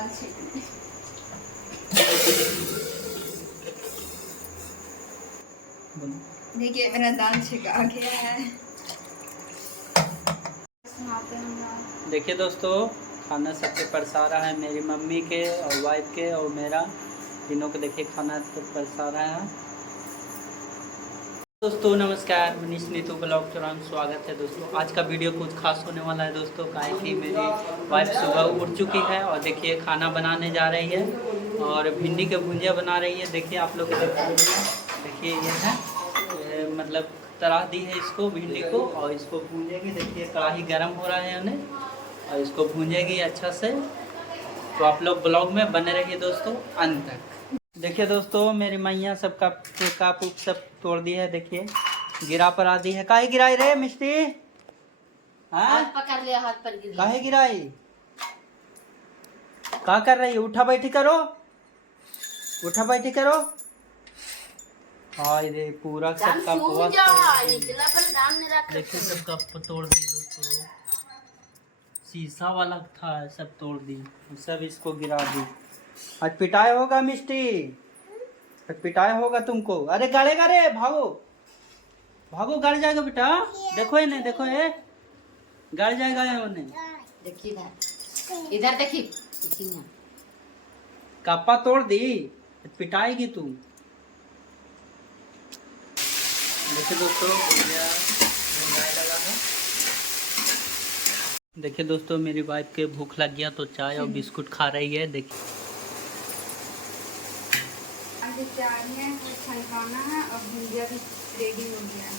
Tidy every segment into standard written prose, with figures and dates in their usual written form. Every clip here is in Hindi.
दाल छिड़कने। देखिए मेरा दाल छिका गया है। देखिए दोस्तों, खाना सबके परसा रहा है, मेरी मम्मी के और वाइफ के और मेरा, तीनों के देखिए खाना तो परसा रहा है। दोस्तों नमस्कार, मनीष नीतू ब्लॉग चौरान स्वागत है। दोस्तों आज का वीडियो कुछ खास होने वाला है दोस्तों, काहे कि मेरी वाइफ सुबह उठ चुकी है और देखिए खाना बनाने जा रही है और भिंडी के भुंजिया बना रही है। देखिए आप लोग देखिए ये है मतलब तराह दी है इसको भिंडी को और इसको भूंजेगी। देखिए कढ़ाई गर्म हो रहा है उन्हें और इसको भूंजेगी अच्छा से। तो आप लोग ब्लॉग में बने रहिए दोस्तों अंत तक। देखिए दोस्तों मेरी मैया सब काप उप सब तोड़ दी है। देखिए गिरा पर आदि है। काहे गिराई रे मिस्टी? हाथ पकड़ लिया, हाथ पर गिरी। काहे गिराई? क्या कर रही है? उठा बैठी करो, उठा बैठी करो। हाय रे पूरा सबका देखिए सब कप तोड़ दी दोस्तों। शीशा वाला था सब तोड़ दी, सब इसको गिरा दी। आज पिटाई होगा मिस्टी, पिटाई होगा तुमको। अरे गड़ेगा रे, भागो भागो, गड़ जाएगा बेटा। देखो ये नहीं, देखो ये गड़ जाएगा ये उन्हें। देखिए इधर, इधर देखिए कप्पा तोड़ दी, पिटाएगी तू। देखिए दोस्तों लगा है। देखिए दोस्तों मेरी वाइफ के भूख लग गया तो चाय और बिस्कुट खा रही है। देखिए चाय में छलकाना है और भुजिया भी रेडी हो गया है।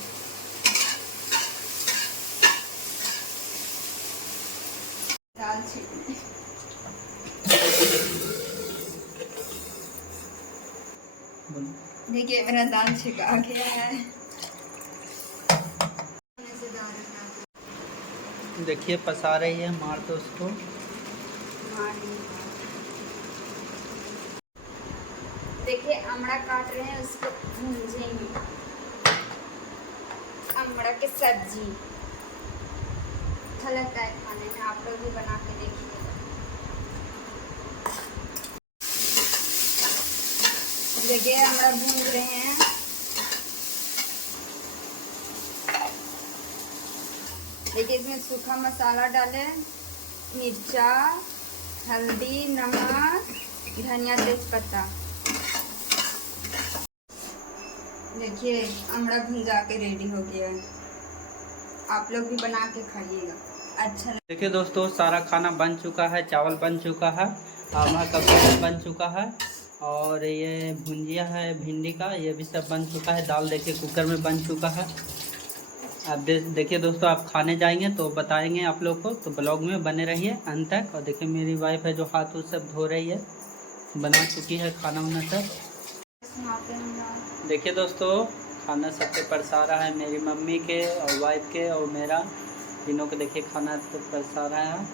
दाल छिड़कने। देखिए मेरा दाल छिका गया है। देखिए पसा रही है, मार दो उसको। देखिए अमड़ा काट रहे हैं, उसको भूंजेंगे। अमड़ा की सब्जी अच्छा लगता है खाने में, आप लोग भी बना के देखिए। देखिए अमड़ा भूंज रहे हैं। देखिए इसमें सूखा मसाला डाले, मिर्चा, हल्दी, नमक, धनिया, तेजपत्ता। देखिए अमड़ा भुंजा के रेडी हो गया है, आप लोग भी बना के खाइएगा, अच्छा। देखिए दोस्तों सारा खाना बन चुका है, चावल बन चुका है, आमा का भी बन चुका है और ये भुंजिया है भिंडी का, ये भी सब बन चुका है। दाल देखिए कुकर में बन चुका है। आप देखिए दोस्तों, आप खाने जाएंगे तो बताएंगे आप लोग को, तो ब्लॉग में बने रहिए अंत तक। और देखिए मेरी वाइफ है जो हाथ उथ सब धो रही है, बना चुकी है खाना वाना सब। देखिए दोस्तों खाना सबके परसा रहा है, मेरी मम्मी के और वाइफ के और मेरा, तीनों के देखिए खाना तो परसा रहा है।